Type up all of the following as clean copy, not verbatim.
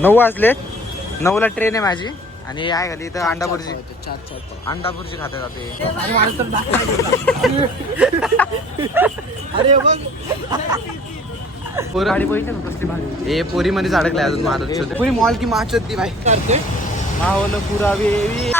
9 वाजले. 9ला ट्रेन आहे माझी आणि आहे खाली इथं अंडापुरची अंडापुरची खाते जाते. अरे बघ गाडी पाहिजे ना कसली भारी. ए पोरी मध्ये अडकलाय अजून महाराज पुरी मॉल की माच होती भाई करते माहोल पुरा वेवी.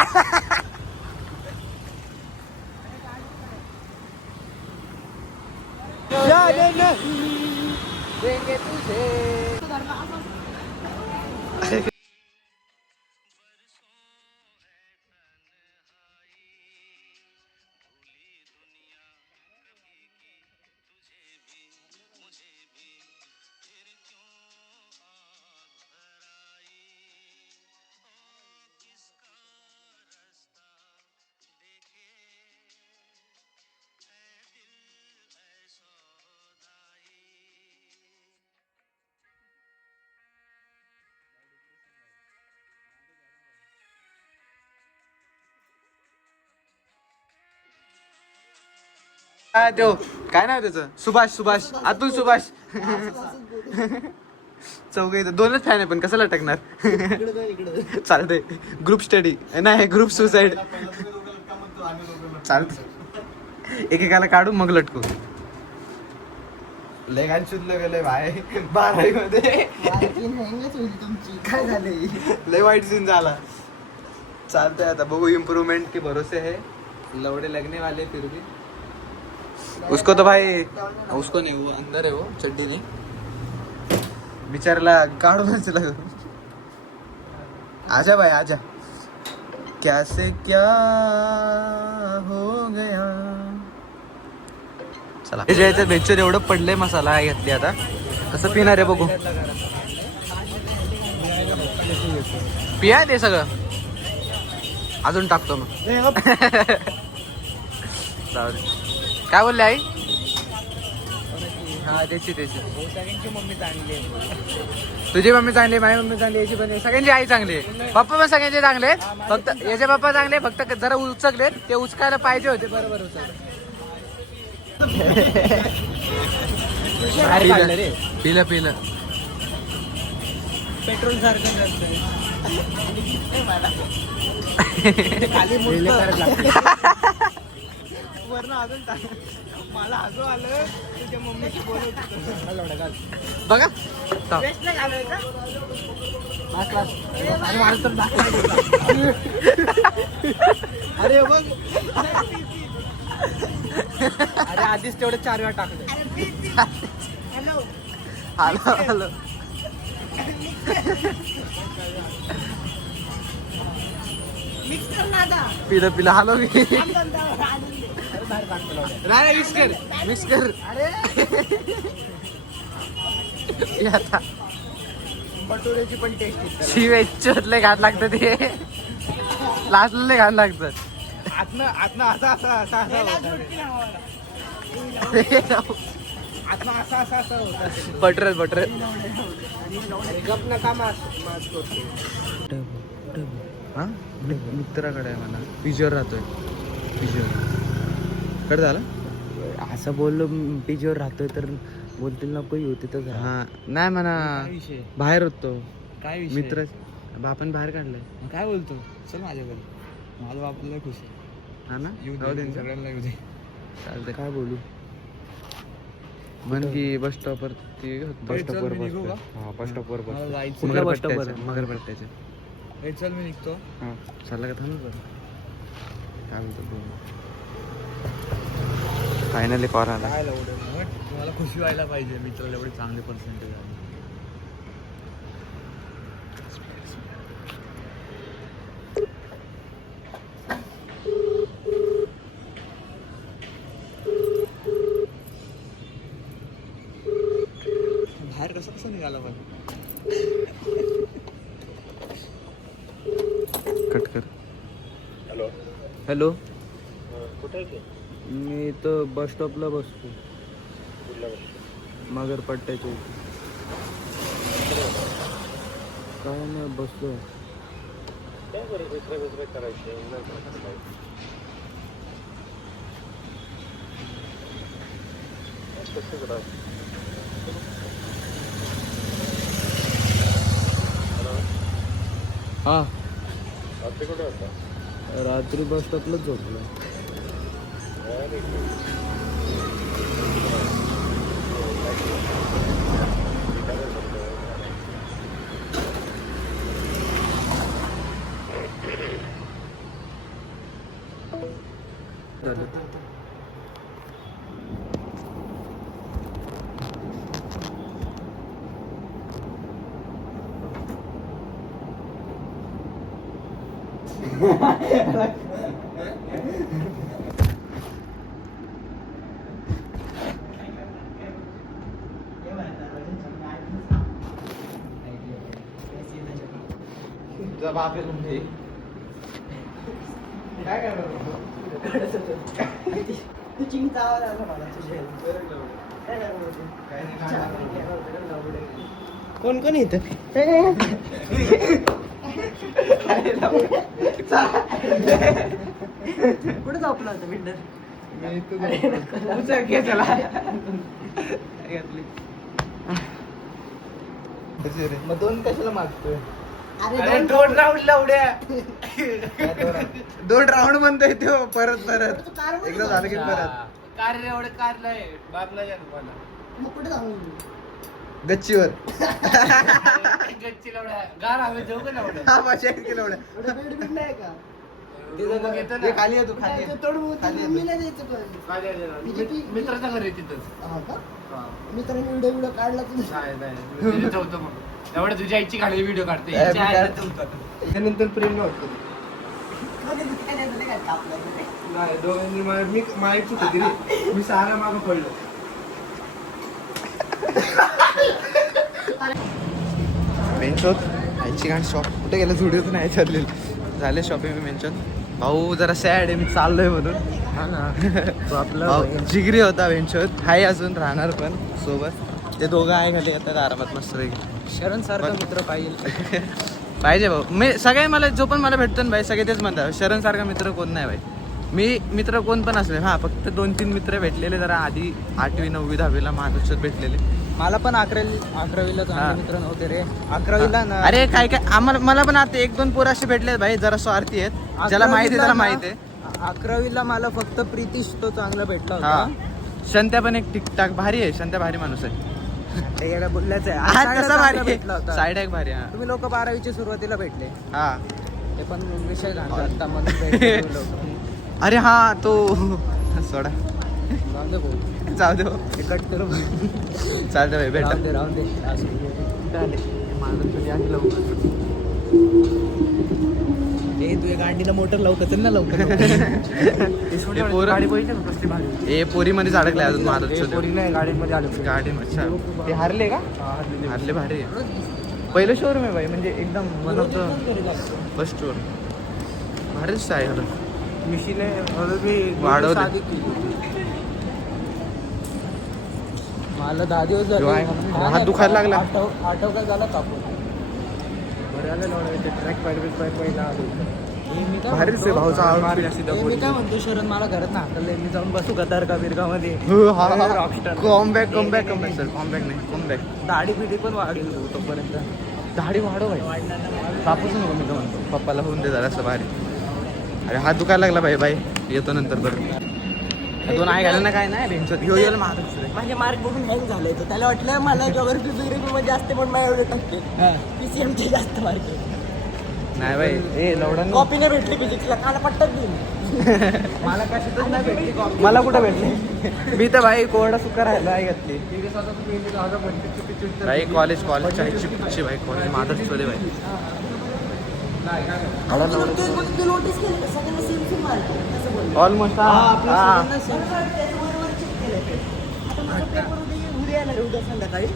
काय तो काय नाव त्याचं सुभाष अतुल सुभाष. चौघ इथं 2च फॅन आहे पण कसं लटकणार. चालतंय ग्रुप स्टडी नाही ग्रुप सुसाईड चालत. एकेकाला काढू मग लटकू. लय गाण शुद्धलं गेलंय भाई 12वी मध्ये. काय झाले लय वाईट सीन झाला. चालतंय आता बघू इम्प्रूवमेंट के भरोसे है. लवड़े लगने वाले फिर भी. उसको तो भाई उसको नहीं वो अंदर है वो चड्डी नहीं बिचारला काढूनच लग. आजा भाई आजा. क्या से क्या हो गया. चला हे जे बेचर एवढं पडलंय मसाला आहे घेतली आता कसं पिणार आहे बघू. पिया ते सगळं अजून टाकतो मग. जाऊ दे. काय बोलले आई. हा त्याची सगळ्यांची मम्मी चांगली आहे. तुझी मम्मी चांगली माझी मम्मी चांगली याची पण सगळ्यांची आई चांगली आहे. पप्पा पण सगळ्यांचे चांगले फक्त याचे पप्पा चांगले फक्त जरा उचकलेत ते उचकायला पाहिजे होते. बरोबर पिलं पिलं पेट्रोल सारखं वरनं अजून मला हसू आलं तुझ्या मम्मीची बोलत बघा अरे बघ अरे आधीच तेवढे 4 वेळा टाकले. हॅलो हॅलो पिलं पिलं हॅलो मिक्स कर आता बटुऱ्याची पण टेस्ट शिवेचले घात लागतं ते लास्टला घाण लागतं. आतनं असा बटर गप नका हा मित्राकडे आहे मला पिजीवर राहतोय. पिजीवर कडे झालं असं बोललो पिजीवर राहतोय तर बोलतील नको होते तर हा नाही म्हणा बाहेर होतो काय मित्र बापान बाहेर काढलाय. काय बोलतो चल माझ्याकडे माझा बापाला खुश आहे. हा ना सगळ्यांना येऊ दे. चालतंय काय बोलू म्हण की बस स्टॉपवर बस स्टॉपवर मगरपट्ट्याचे चल मी निघतो. हा चालला का थांब काय बोलतो. फायनली कॉल आला. तुम्हाला खुशी व्हायला पाहिजे मित्राला एवढे चांगले पर्सेंटेज आले. बाहेर कसं निघाला पण कट कर. हॅलो हॅलो कुठे आहे ते? मी इथं बस स्टॉपला बसतो कुठल्या बस? मगरपट्ट्याच्या इथे. काय नाही बसलो. काय बरं दुसरे करायचे कसं करा. हॅलो हा रात्री कुठे होता? रात्री बस स्टॉपलाच झोपलो. अरे तुझा बाप आहे तुमचे. काय तू चिंतावा लागला मला तुझ्या. कोण कोण येत? कुठे झोपला होता बिल्डर? मग दोन कशाला मागतोय? अरे दोन राऊंड उड्या. दोन राऊंड म्हणतोय तो परत परत एकदा झालं की परत कार एवढं कारलाय बापला मग कुठे जाऊ? गच्चीवर. गच्ची लावड्या गार हवे जाऊ का लावड्या? हा 500 किलो उड्या. बेड बिड नाही का? ते खाली आहे, तू खाली आहे. खाली आहे. मम्मीला द्यायचं पण. मित्राच्या घरी तिथं हा का? मित्राने व्हिडिओ व्हिडिओ काढला तुझा? एवढं तुझ्या आईची काढलेली व्हिडिओ काढते ए, हिच्या आईला मी ठेवतात. त्यानंतर प्रेम नव्हतं. नाही दोघांनी मी माहीत होती रे. मी सारा मागं पडलो. मेनचोत आईची गाण शॉप कुठे गेलं झुडिओत नाही चाललेलं. झाले शॉपिंग मेनचोत. भाऊ जरा सॅड आहे, मी चाललोय म्हणून. हा ना आपला भाऊ जिगरी होता मेनचोत. हाय अजून राहणार पण सोबत. ते दोघं आहे खाली येतात आरामात मस्त पैकी. शरण सारखा मित्र पाहिजे. पाहिजे भाऊ. मी सगळे मला जो पण मला भेटतो ना भाई सगळे तेच म्हणतात शरण सारखा मित्र कोण नाही भाई. मी मित्र कोण पण असले हा फक्त 2-3 मित्र भेटलेले जरा आधी 8वी 9वी 10वीला महादुष्यात भेटलेले. मला पण 11वीला चांगले मित्र नव्हते रे. 11वीला ना अरे काय काय आम्हाला मला पण आता 1-2 पोरं असे भेटले भाई जरा स्वार्थी आहेत. ज्याला माहिती आहे त्याला माहिती आहे. 11वीला मला फक्त प्रीतीश तो चांगला भेटला हा होता. शंत्या पण एक टिकटाक भारी आहे. शंत्या भारी माणूस आहे. ते याला बोलल्याच आहे. हा, साईडला तसा चांगला भारी भेटला आहे. होता. साईड एक भारी हा. तुम्ही लोक 12वीच्या सुरुवातीला भेटले. हा ते पण विषय घालतात म्हणून भेटले लोक. अरे हा तो सोडा जाऊ दे भाऊ. जाऊ दे भाऊ. ते कट करू. चालतं भाई भेट. राहून दे. असं चालेल. माझं तुझी आधी लवकर. ए तुझ्या गाडीला मोटर लवकर चल ना लवकर. ए पोरी मध्ये अडकलाय अजून महाराष्ट्र नाही गाडीमध्ये आलो. गाडी अच्छा ते हारले का? हारले भारी आहे. पहिलं शोरूम आहे भाई म्हणजे एकदम one of the first showroom. भारीच आहे खरं. मिशीने वाढवले. मला 10 दिवस जो आहे, झाले. हात दुखायला लागला. आठवडा झाला कापून. ट्रॅक पहिला भारीच आहे भाऊचा आवाज अशी मी काय म्हणतो शरण मला घरात ना हाकलले. मी जाऊन बसू का तारका बिरगामध्ये. कॉमबॅक सर कॉमबॅक नाही कॉमबॅक. दाढी पिढी पण वाढली तोपर्यंत. दाढी वाढव भाई. कापूच नको मी तर म्हणतो पप्पाला होऊन दे जरा असं भारी. अरे हात दुखायला लागला भाई बाई येतो नंतर बरं. 2 आहे घाला ना काय नाही भेंचत घेऊ गेलं महाराष्ट्र. माझे मार्क बघून हँग झाले तर त्याला वाटलं मला जॉग्राफी फिग्राफी मध्ये जास्त पण माझ्या एवढे टक्के पीसीएमचे जास्त मार्क. नाही भाई ए लवडा कॉपीने भेटली फिजिक्सला काल पट्टत देईल. मला कशातच नाही भेटली कॉपी. मला कुठं भेटले? मी तर भाई कोरडा सुका राहिला आहे घातली भाई. कॉलेज आहे भाई कॉलेज महाराष्ट्र भाई. नोटीस केलं सगळ्यांना सेम सेम मार्क ऑलमोस्ट उद्या संध्याकाळी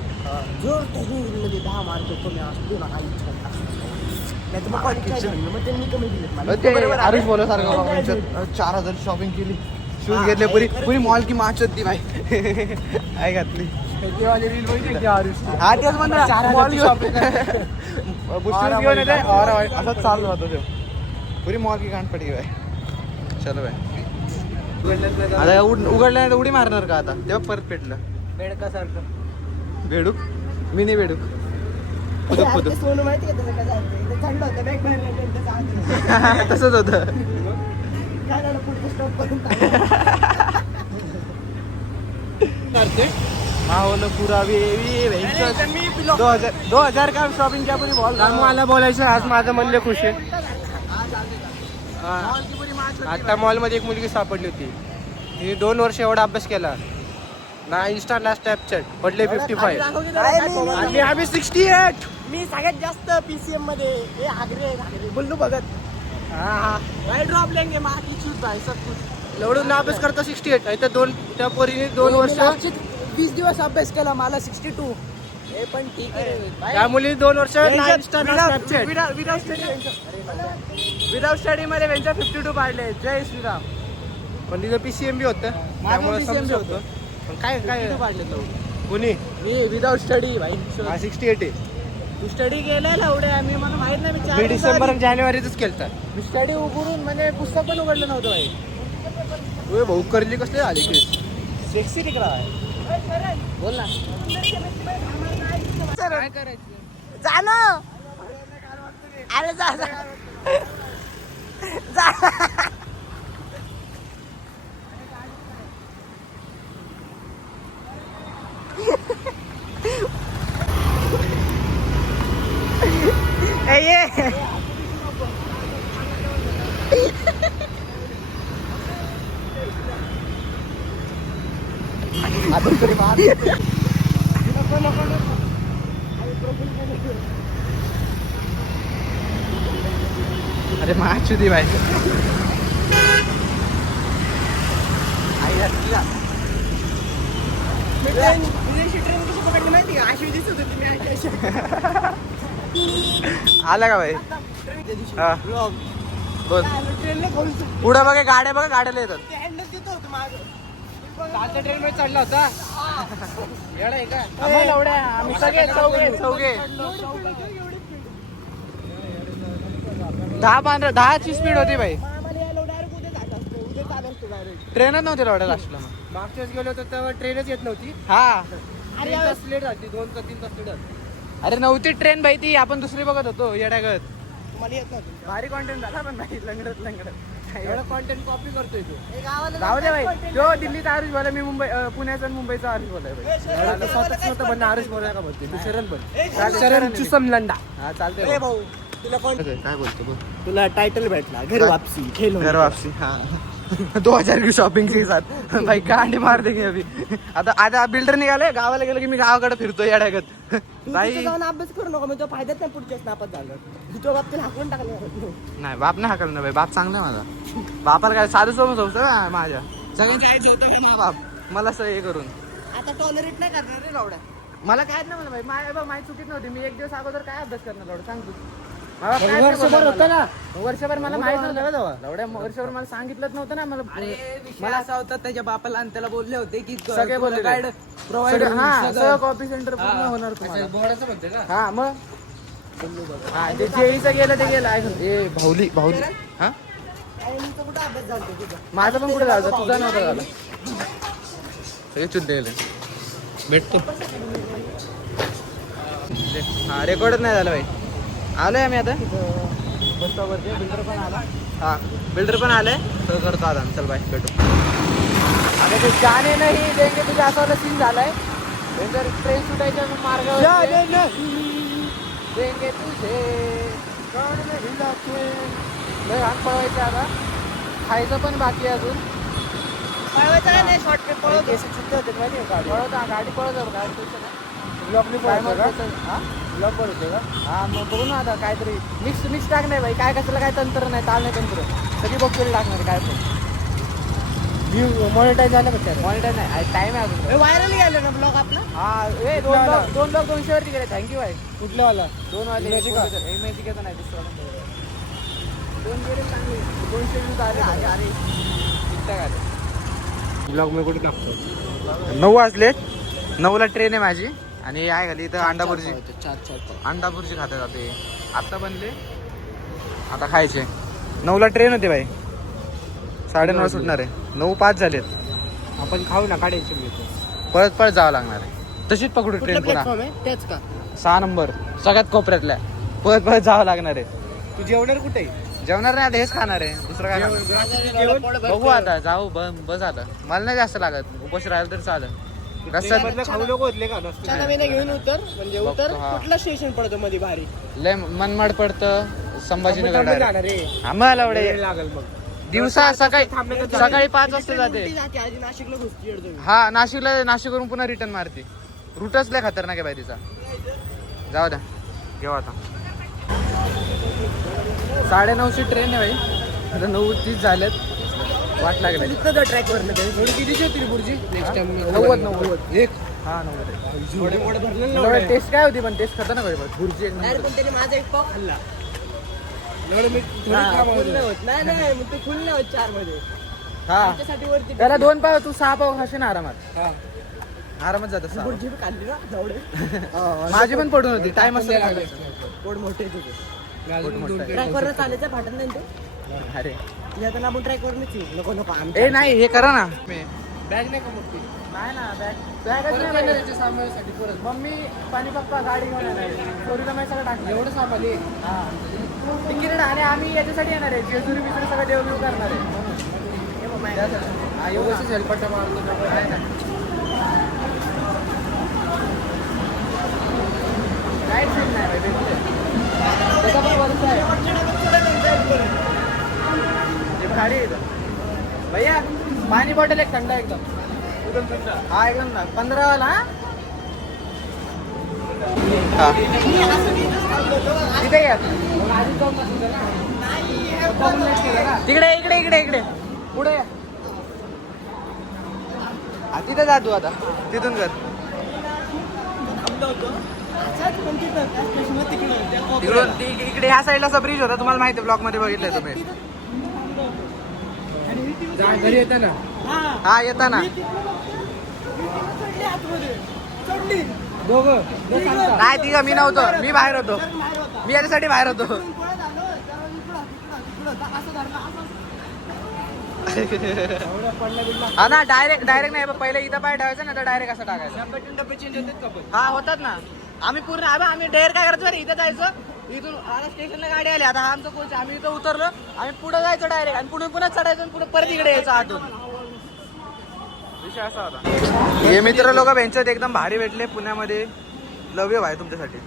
जर त्याच्यामध्ये 10 मार्क कमी असतो ना काही नाही तर मग कॉलेज मग त्यांनी कमी दिले. आरुष बोला सारखं 4000 शॉपिंग केली. शूज घेतले पुरी मॉल की माचत ती भाई. काय घातली हा तेच म्हणतो मॉल शॉपिंग घेऊन येते और असंच चालू राहतो तो. पुरी मॉल की गांठ पडली भाई. चलो भाई आता उघडल्यानंतर उडी मारणार का आता तेव्हा परत पेटलं. बेडकासारखं बेडूक मिनी बेडूक. सोनं माहिती का त्याचं काय झालं? थंड होतं बॅग बाहेर राहिली, त्याचा हात तसंच होतं. काय झालं, पुढचं स्टॉप करून माहोल पुरा मी 2000 का शॉपिंग क्या पूरी बॉल. मला बोलायचं आज माझं मन लय खुश आहे. आता मॉल मध्ये एक मुलगी सापडली होती. तिने 2 वर्ष एवढा अभ्यास केला ना, इंस्टा ना स्नॅपचॅट, पडले 55 आणि आम्ही 68. मी सगळ्यात जास्त पीसीएम मध्ये हे आगरे बोललो बघत राईट ड्रॉप लेंगे मार्की शूट भाई सब कुछ. एवढून ना अभ्यास करता 68 आहे तर त्या पोरीने 2 वर्ष 20 दिवस अभ्यास केला, मला 62. हे पण ठीक आहे. त्या मुलीने 2 वर्ष ना इंस्टा ना स्नॅपचॅट. विदाउट स्टडी मध्ये त्यांच्या 52 पाडले. जय श्रीराम. पण तिचं पीसीएम बी होतं त्यामुळे समजू होतं. पण काय काय पाडले तो कोणी मी विदाउट स्टडी भाई. 68 आहे. तू स्टडी केलाय एवढे आम्ही मला माहित नाही. मी डिसेंबर आणि जानेवारीतच केलता. मी स्टडी उघडून म्हणजे पुस्तक पण उघडलं नव्हतं भाई. ओए भाऊ करली कसले आली की सेक्सी टिकला बोल ना. काय करायचं जा ना. अरे जा जा. ये अरे माचुदी भाई. ट्रेन कशी पकडली माहिती का? अशी दिसत होती मी अशी. आला का भाई. हा बोल. ट्रेनला खाऊन पुढे बघा गाड्याला येतात. ते हँडल तिथं होतं मागं. कालच्या ट्रेन मध्ये चढला होता. येडा आहे का? आम्ही सगळे चौघे 10 ची स्पीड होती भाई. आम्हाला यायला डायरेक्ट उद्या जायचं असतं. उद्या चालत असतं डायरेक्ट. ट्रेनच नव्हती रॉडा लास्टला मग. मागच्या वेळेस गेलो होतो तेव्हा ट्रेनच येत नव्हती. हा 3 तास लेट झाली. 2 का 3 तास लेट झाली. अरे नव्हती ट्रेन भाई ती. आपण दुसरी बघत होतो येड्यागत. तुम्हाला येत नव्हतं. भारी कॉन्टेंट झाला पण भाई लंगडत एवढा कॉन्टेंट कॉपी करतोय तू. हे गावाला जाऊ दे भाई. तो दिल्लीचा आरुष बोला, मी मुंबई पुण्याचा आणि मुंबईचा आरुष बोलाय भाई. एवढा तर स्वतःच नव्हतं पण आरुष बोलाय का बोलते तू. शरण बोल. चालेल, शरण शरण चुसम लंडा. हा चालते ए भाऊ तुला कोण काय बोलतो बोल. तुला टायटल भेटला घर वापसी खेळ घर वापसी. हाँ 2000 की शॉपिंग के साथ भाई गांडी मार देंगे अभी. आता बिल्डर निघाले. गावाला गेलो की मी गावाकडे फिरतो येड्यागत भाई. जाऊन अभ्यास करू नको. मी तो फायद्यात नाही पुढच्या नापात झालं. तो बाबतीत हाकून टाकलं. नाही बाप नाही हाकल ना भाई. बाप चांगला आहे माझा. बापाला काय साधं सोबत होतं माझ्या सगळ्यांची आईच होतं मा बाप. मला असं हे करून आता टॉलरेट नाही करणार रे लावड्या. मला काय नाही मला भाई. माझी चुकीच नव्हती. मी एक दिवस अगोदर काय अभ्यास करणार लावडं सांग तू. वर्षभर होतं ना. वर्षभर मला माहित नव्हतं लावड्या. वर्षभर मला सांगितलंच नव्हतं ना. मला असा होता त्याच्या बापाला आणि त्याला बोलले होते की सगळे बोलले गाईड हा सगळं कॉपी सेंटर पूर्ण होणार तुम्हाला. बोर्डाचं म्हणते का? हा मग हा ते जेईचं गेलं ते गेलं. ए भाऊली हा कुठं अभ्यास झाला तुझा. माझं पण कुठे झालं. तुझा नव्हता झाला. सगळे चुद्दे गेले. भेटतो. हा रेकॉर्डच नाही झालं भाई. आलोय आम्ही आता बस स्टॉपवरती. बिल्डर पण आला. हा बिल्डर पण आलाय. तर करतो आता. चल बाय भेटू. आता ते जाणे नाही देंगे तुझे असं वाला सीन झालाय. नंतर ट्रेन सुटायच्या मार्गावर देंगे तुझे कोण नाही जाते. लय हात पळवायचे आता. खायचं पण बाकी आहे अजून. पळवायचं नाही शॉर्टकट पळवतो. पळवता गाडी पळवतो. गाडी ब्लॉकनी पळतो का? हा ब्लॉक पळतो का? हा मग बघू ना आता काहीतरी मिक्स टाक नाही भाई. काय कसलं काय तंत्र नाही. ताल नाही तंत्र. सगळी बघतोरी टाकणार काय पण. मॉनिटाईज झालं का त्याला? मॉनिटर नाही. टाइम आहे अजून. व्हायरल गेलं ना ब्लॉग आपला. हा ए दोन ब्लॉग 200 वरती गेले. थँक्यू भाई. कुठल्या वाला? 2 वाले इमेजिकेचा नाही दुसरा. 2 गेले चांगले. 200 व्ह्यूज आले. अरे ठीक आले. ब्लॉग मी कुठे टाकतो? 9 वाजले. 9ला ट्रेन आहे माझी. आणि आहे खाली इथं अंडापुरची अंडापुरची खाते जाते. आत्ता बनले आता खायचे. 9ला ट्रेन होते भाई. 9:30 सुटणार आहे. 9:05 झालेत. आपण खाऊ ना काढायची मी. पळत जावं लागणार आहे. तशीच पकडू ट्रेन पुन्हा. प्लॅटफॉर्म आहे त्याच का. 6 नंबर सगळ्यात कोपऱ्यातल्या. पळत जावं लागणार आहे. तू जेवणार कुठे जेवणार नाही आता, हेच खाणार आहे, दुसरं काय खाणार? बघू आता, जाऊ बस आता. मला नाही जास्त लागत, उपाशी राहिलं तर चालेल. रस्त्यात खाऊ नको होतले का चला महिना घेऊन उतर म्हणजे उतर बघतो, हा. कुठला स्टेशन पडतो मध्ये भारी लय मनमाड पडतं संभाजीनगर direct. जाणार रे आम्हाला एवढे लागल मग दिवसा सकाळी 5 वाजता जाते. उलटी जाते आधी नाशिकला घुसती येडतो मी. हा नाशिकवरून पुन्हा रिटर्न मारते. रूटच लय खतरनाक आहे बाई तिचा. जाऊ द्या, घेऊ आता. 9:30ची ट्रेन आहे बाई, आता 9:30 झाल्यात, वाट लागली. इथं जा ट्रॅक वरनं ते. कितीची होती रे बुर्जी नेक्स्ट टाइम 90 एक हा 90. थोडे मोठे धरले ना टेस्ट काय होती पण टेस्ट खतरनाक होती बघ. भुर्जी एक नाही नंबर. पण त्याने माझा एक पाव खाल्ला एवढं मी थोडी हा, थांबवलं. फुल नाही होत नाही मग ते फुल नाही होत 4 मध्ये हा त्यासाठी वरती त्याला 2 पाव, तू 6 पाव खाशील ना आरामात. हा. आरामात जात असं. बुर्जी बी खाल्ली ना जेवढे माझी पण पडून होती, टाइम असतो. पोट मोठे तुझे मी अजून मोठं दोन आहे. ट्रॅक वर चालायचं फाटत नाही ते अरे आता आपण ट्रॅक वर नको ए नाही, हे करा ना. बॅग नाही का मोठी नाही ना परत येणार याच्या सामानासाठी परत मम्मी पाणी पप्पा गाडी घेऊन येणार आहे. चोरीला मी सगळं टाकलं. एवढं सामान आहे हा तिकीट, आणि आम्ही याच्यासाठी येणार आहे, जेजुरी बिजुरी सगळं देवदेव करणार आहे. त्यासाठी. हा, येऊ ना. एवढंच हेल्पटा मारतो आहे ना. काहीच सीन नाही बाई, भेटते. त्याचा पण वरचा आहे. हे भारी आहे इथं. भैया पाणी बॉटल एक थंड एकदम. हा एकदम ना 15 वाला. हा तिथे या. इकडे पुढे या. हा तिथे जा तू आता, तिथून कर. तिकडून इकडे ह्या साईडला असा ब्रिज होता, तुम्हाला माहिती आहे, ब्लॉग मध्ये बघितलंय तुम्ही. घरी येताना हा येताना दोघं नाही, ती मी नव्हतो, मी बाहेर होतो, मी याच्यासाठी बाहेर होतो. हा ना, डायरेक्ट नाही, पहिले इथं पाय ठेवायचं ना, तर डायरेक्ट असं टाकायचं. डबे चेंज होतात का पण हा होतात ना. आम्ही पूर्ण आम्ही डायरेक्ट काय करायचं, इथं जायचं, इथून आता स्टेशनला गाडी आली, आता हा आमचं कोच, आम्ही इथं उतरलो, आम्ही पुढे जायचो डायरेक्ट, आणि पुन्हा चढायचं, आणि पुढे परत इकडे यायचं आतून. विषय असा होता. हे मित्र लोक बेंचत एकदम भारी भेटले पुण्यामध्ये. लव यू भाई तुमच्यासाठी.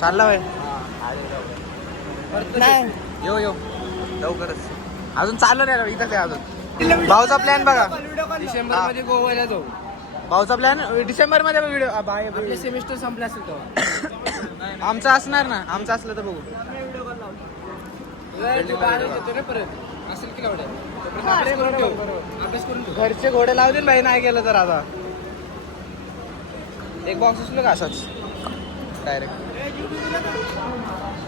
चालला भाई. नाही येऊ लवकरच. अजून चाललो नाही, इथंच आहे अजून. भाऊचा प्लॅन बघा. डिसेंबर मध्ये गोव्याला जाऊ. भाऊचा प्लॅन डिसेंबर मध्ये व्हिडिओ. आपले सेमिस्टर संपले असेल तो आमचं असणार ना, आमचं असलं तर बघू. येतो ना परत असेल की लावड्या अभ्यास करून ठेव. घरचे घोडे लावतील भाई, नाही गेलं तर. आता एक बॉक्स असलो का असाच डायरेक्ट.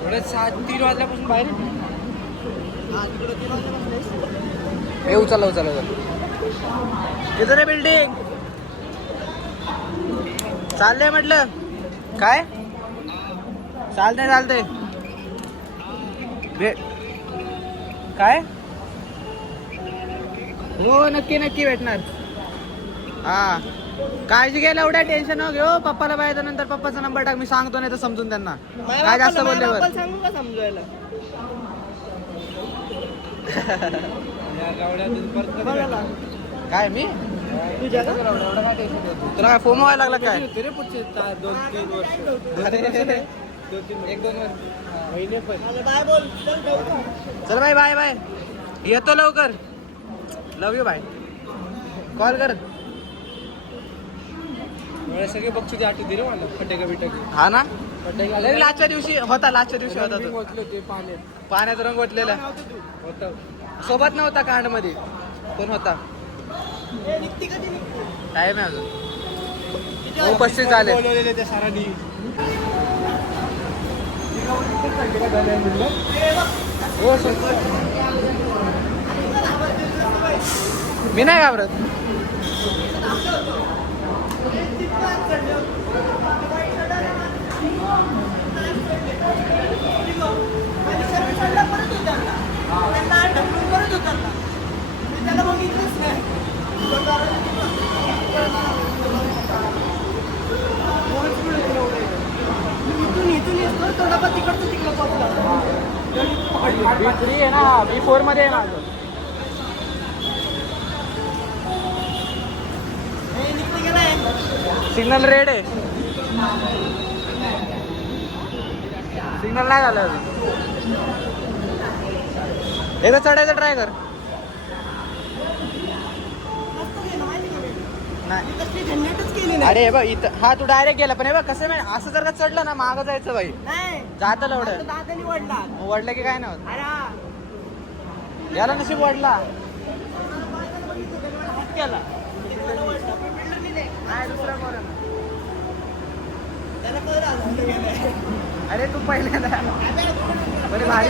एवढ्या 3 वाजल्यापासून बाहेर येतो. हे उचल. किती रे बिल्डिंग चाललंय म्हटलं. काय चालतंय काय? हो नक्की भेटणार. हा काळजी घ्यायला एवढ्या टेन्शन हो घेऊ. पप्पाला पाहिजे नंतर पप्पाचा नंबर टाक, मी सांगतो, नाही तर समजून त्यांना काय जास्त बोलल्यावर. सांगू का समजवायला या गावड्यातून परत कधी भेटणार? काय मी तुझ्या का? एवढं काय टेन्शन घेतो? तुला काय फोन व्हायला लागला काय? होते रे पुढचे 2-3 वर्ष 1-2 महिने पण बाय बोल चल ठेवू का? चल बाय येतो लवकर. लव यू बाय. कॉल कर. एवढे सगळे बक्षीस आठवते रे मला. फटाका बिटाकी हा ना, फटाका नाही, लास्टच्या दिवशी होता तो. होतले ते पाण्यात रंग ओतलेला होतं. सोबत नव्हता कांड मध्ये, पण होता. टाइम आहे अजून. 35 झाले. बोलवलेले त्या सरांनी. हो मी नाही घाबरत. इथून थोडंफार तिकडचं तिकडं पोहोचलं. B3 आहे ना, B4 मध्ये आहे माझं. हे निघते गेलाय. सिग्नल रेड आहे. सिग्नल नाही झालं अजून. एकदा चढायचं ट्राय कर. नाही कसली झंझटच केली नाही. अरे हे बघ इथं हा तू डायरेक्ट गेला पण हे बघ कसं नाही असं जर का चढलं ना मागं जायचं बाई नाही जातं लवडं दादानी वडला. वडलं की काय नाही होत. अरे हा. याला नशीब वडला. हात केला. बिल्डरनी नाही. नाही दुसरा पोरं. त्याला कळलं अजून तो गेलाय. अरे तू पहिल्यांदा बरे भारी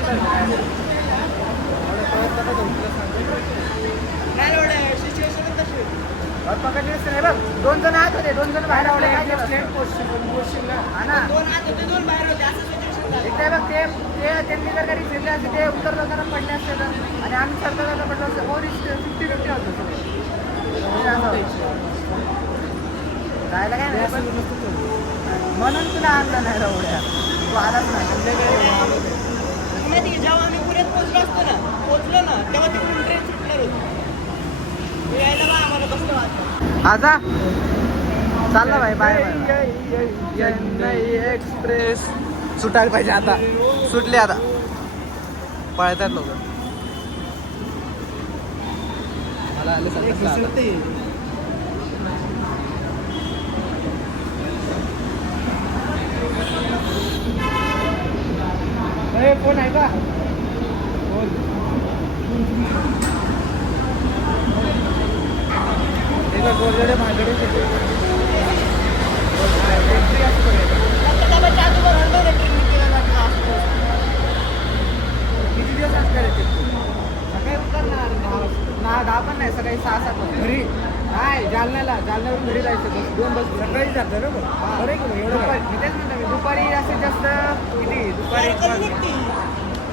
नाही एवढं सिच्युएशनच तशी होती. पकडलीच नाही बघ 2 जण आत होते 2 जण बाहेर आवडले हा ना दोन आत होते, दोन बाहेर होते. असं सिच्युएशन झालं. इथे बघ ते त्यांनी जर काही फिरले असते ते उत्तर जाताना पडले असते तर आणि आम्ही सरता जाता पडलो असतं 50-50 होतं जायला काय नाही पण म्हणून तुला आणलं नाही रवड्या तू आलाच नाही. माहिती की जेव्हा आम्ही पुण्यात पोहोचलो ना तेव्हा तिकडून ट्रेन सुटणार होती. यायला बा आम्हाला कसं वाटतं. आजा चालला भाई बाय चेन्नई एक्सप्रेस सुटायला पाहिजे आता. सुटले आता पळतात लोक. मला आलं फोन आहे का गोरगडे माझ्याकडे किती दिवस असणार आहे सकाळी उतरणार 10 पण नाही सकाळी 6-7 घरी नाही जालन्यावरून घरी जायचं बस 2 बस सकाळी जातं ना मग बरं की एवढं मी तेच म्हणतो मी दुपारी जास्तीत जास्त किती दुपारी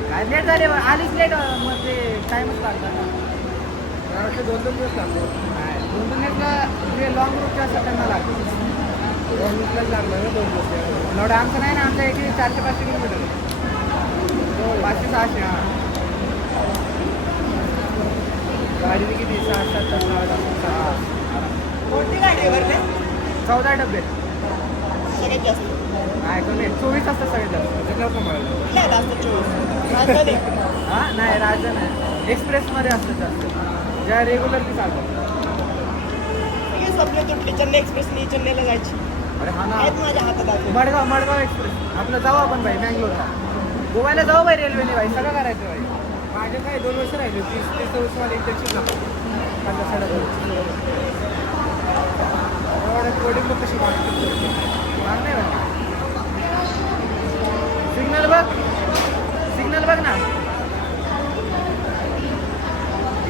काय लेट झाले आलीच लेट मग ते टाईमच लागतात. 2-2 दिवस लागतो. 2-2 दिवसला जे लॉंग रूटचे असतात त्यांना लागतो. लॉंग रूटलाच लागणार ना 2 दिवस एवढं आमचं नाही ना आमचं एक 400-500 किलोमीटर 500-600 हां गाडीने किती 6-7 तास लागतात. कोणती गाडी आहे बरं ते? 14 डबे सगळ्यात जास्त नाही कमी 24 असतात सगळ्यात जास्त कुठल्या आहेत जास्त 24? राजधानी. हां नाही राजा नाही एक्सप्रेसमध्ये असतात जास्त ज्या रेग्युलरली चालतात. हे स्वप्न तुटले. चेन्नई एक्सप्रेसनी चेन्नईला जायची अरे हा ना आहेत माझ्या हातात अजून. मडगाव एक्सप्रेस आपलं जाऊ आपण भाई मँगलोरला गोव्याला जाऊ भाई रेल्वेने भाई सगळं करायचं भाई. माझे काय 2 वर्ष राहिले 30 वर्ष मला इंटर्नशिप एवढं कोडिंग पण कशी मागते नाही भाई. सिग्नल बघ ना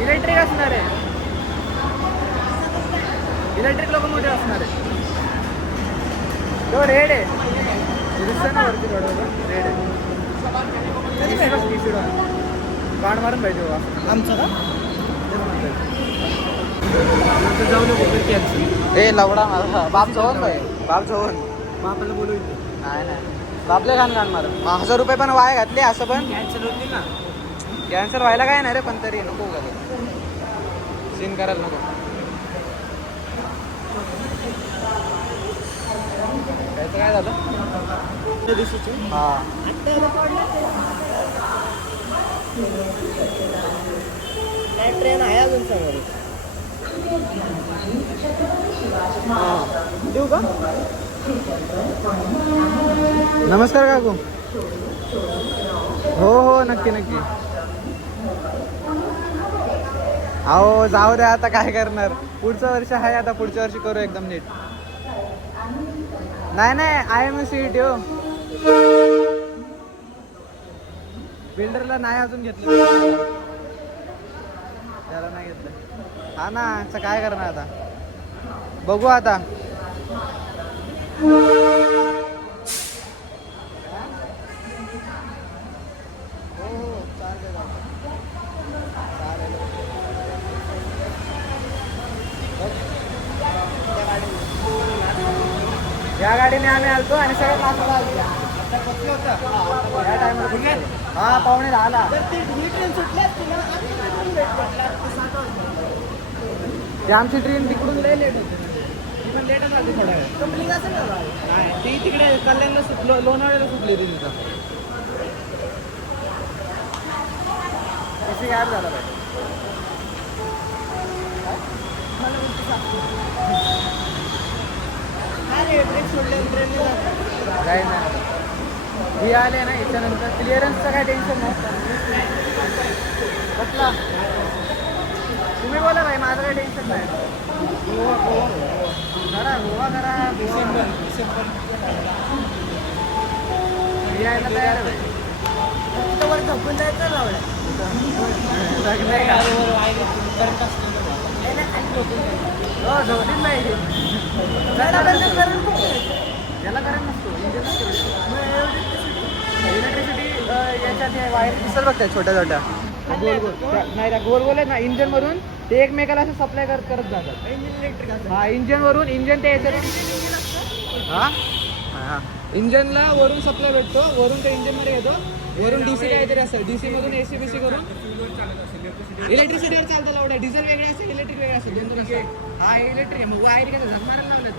इलेक्ट्रिक असणार आहे. इलेक्ट्रिक लोकोमोटिव्ह असणार आहे. तो रेड आहे वरती बरोबर रेड आहे. गाड मारून पाहिजे आमचं का ए लवडा माझा बाप जवळ भाई बाप जवळ बापाला बोलू नाही बापले घाण मार 1000 रुपये पण वाया घातले असं पण कॅन्सल होती ना. कॅन्सर व्हायला काय नाही रे पण तरी नको का सीन करायला नको. त्याचं काय झालं त्या दिवशीची हा नाही ट्रेन आहे अजून समोर. देऊ का? नमस्कार काकू. हो नक्की अहो जाऊ द्या आता काय करणार. पुढचं वर्ष आहे आता पुढच्या वर्षी करू एकदम नीट. नाही IMCET हो बिल्डरला नाही अजून घेतलं त्याला नाही घेतलं. हा ना असं काय करणार आता बघू आता. या गाडीने आम्ही आलतो आणि सगळं नाचला आलतो. या टायमाला कुठे? हा 9:45 जर ती ही ट्रेन सुटली असती ना आम्ही तिकडून भेट म्हटलं असतं 7 वाजता. ते आमची ट्रेन तिकडून लय लेट होते ती पण लेटच आली थोड्या वेळ कंपनी कसं नाही बाबा? नाही ती तिकडे कल्याणला सुटलो लोणावळ्याला सुटली ती तिथं कशी गायब झाला पाहिजे मला उलटी सापडली. काय रे ब्रेक सोडले ट्रेनने काही नाही ही आले ना याच्यानंतर क्लिअरन्सचं काय टेन्शन नव्हतं कसला तुम्ही बोला भाई माझं काही टेन्शन नाही गोवा करा डिसेंबर यायला तयार आहे भाई. तिथं वर झोपून जायचं ना एवढं. सगळे का? नाही ना, खाली झोपून जायचं. हो झोपलीच नाही त्याला बंद करून खूप याला करंट नसतो इलेक्ट्रिसिटी याच्यात वायर दिसल बघ त्या छोट्या छोट्या गोल गोल नाही त्या गोल गोल आहेत ना इंजन वरून ते एकमेकाला असं सप्लाय करत जातात इलेक्ट्रिक असं. हा इंजन वरून इंजन ते याच्यात हा हा इंजनला वरून सप्लाय भेटतो वरून ते इंजन मध्ये येतो वरून डीसी काहीतरी असतं डीसी मधून एसी बीसी करून इलेक्ट्रिसिटीवर चालतं लावड्या डिझेल वेगळे असेल इलेक्ट्रिक वेगळे असेल जनरल हा इलेक्ट्रिक मग वायर कसं झक मारायला लावलं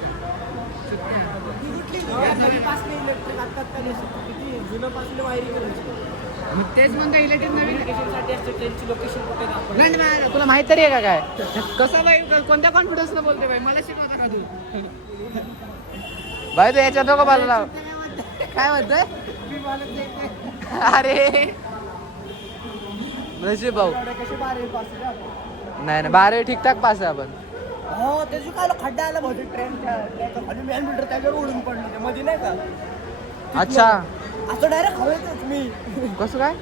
नवीपासले इलेक्ट्रिक आता किती जुनं पासले वायरिंग करायची. मग तेच म्हणतो इलेक्ट्रिक नवीन लोकेशनसाठी असते ट्रेनची लोकेशन कुठे दाखवलं. नाही नाही, तुला माहित तरी आहे का काय कसं बाई कोणत्या कॉन्फिडन्सनं बोलते बाई मला शिकवता का तू बाई तू याच्यात का बाला लाव काय म्हणतोय मी मालक जायचं नाही. अरे नशीब भाऊ कसे बारे पास आहे आपण. नाही नाही 12 ठीकठाक पास आहे आपण हो त्याची काय खड्डा आला बहुतेक ट्रेन आणि मॅन बिल्डर त्याच्यावर उडून पडलं ते मध्ये नाही का अच्छा असं डायरेक्ट हवेतच मी कसं काय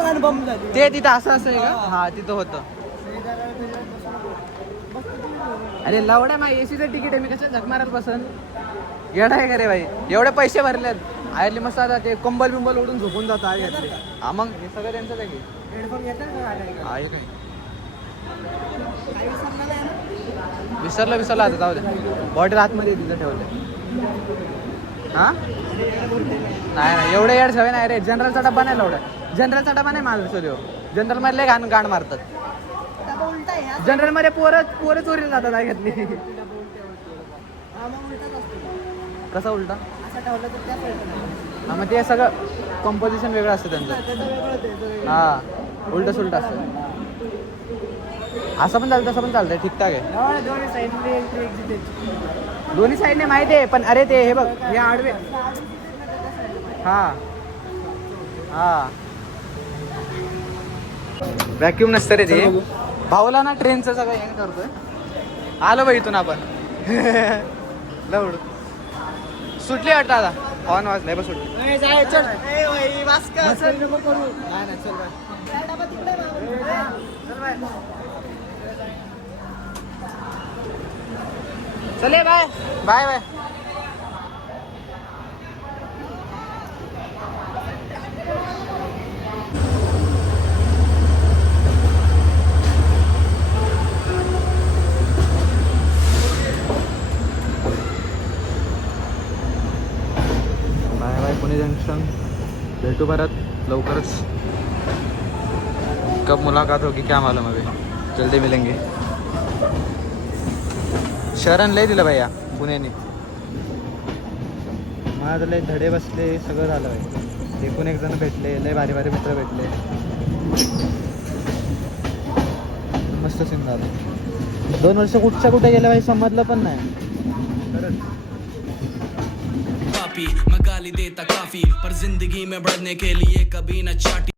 आणि बंब झाली ते तिथं असं असेल का हा तिथं होतं अरे लवड्या मा एसीचं तिकीट आहे मी कसं झक मारायला बसन येडा आहे का रे बाई एवढे पैसे भरलेत आयरली मस्त आता ते कंबल बिंबल उडून झोपून जातं आहे घेतले हा मग हे सगळं त्यांचंच आहे की हेडफोन घेतात का गाड्या? आहे काय काही विसरलं नाही ना? विसरलं आता जाऊ दे बॉटल आतमध्ये तिथं ठेवलं हा नाही एवढे याड सवय नाही रे जनरलचा डब्बा नाही लावडा जनरलचा डब्बा नाही माल सूर्य जनरल मध्ये गाण मारतात डबा उलटा आहे हा. जनरल मध्ये पोरं चोरीला जातात आहे घेतली डबा मग उलटाच असतो. कसा उलटा असं ठेवलं तर त्या साईडला नाही. हा मग ते सगळं कंपोजिशन वेगळं असतं त्यांचं त्याचं वेगळं होतं, याचं वेगळं. हा उलट सुलट असतं असं पण चालतं तसं पण चालतंय ठीकठाक आहे हो, दोन्ही साईडने entry exit आहे. दोन्ही साईडने माहिती आहे पण अरे ते हे बघ हे आडवे हा हा व्हॅक्युम नसतं रे ते भाऊला ना ट्रेनचं सगळं हे करतोय आलो बा इथून आपण लवड सुटली वाटतं आता हॉर्न वाजलाय बस सुटली ए, जाय, चल. ए, वही, वास्का, बस. चल, नको करू. नाही चल बाय त्या डबा तिकडे लावा. चल बाय चले bye bye bye bye bye Pune junction भेटू परत लवकरच कब मुलाकात होगी क्या मालूम अभी जल्दी मिलेंगे शरण लय दिलं भैया पुण्याने माझं लय धडे बसले सगळं झालं भाई एकूण एक जण भेटले लय भारी भारी मित्र भेटले मस्त सीन झालं 2 वर्ष कुठच्या कुठे गेलं भाई समजलं पण नाही मैं गाली देता काफी पर जिंदगी में बढ़ने के लिए कभी न चाटी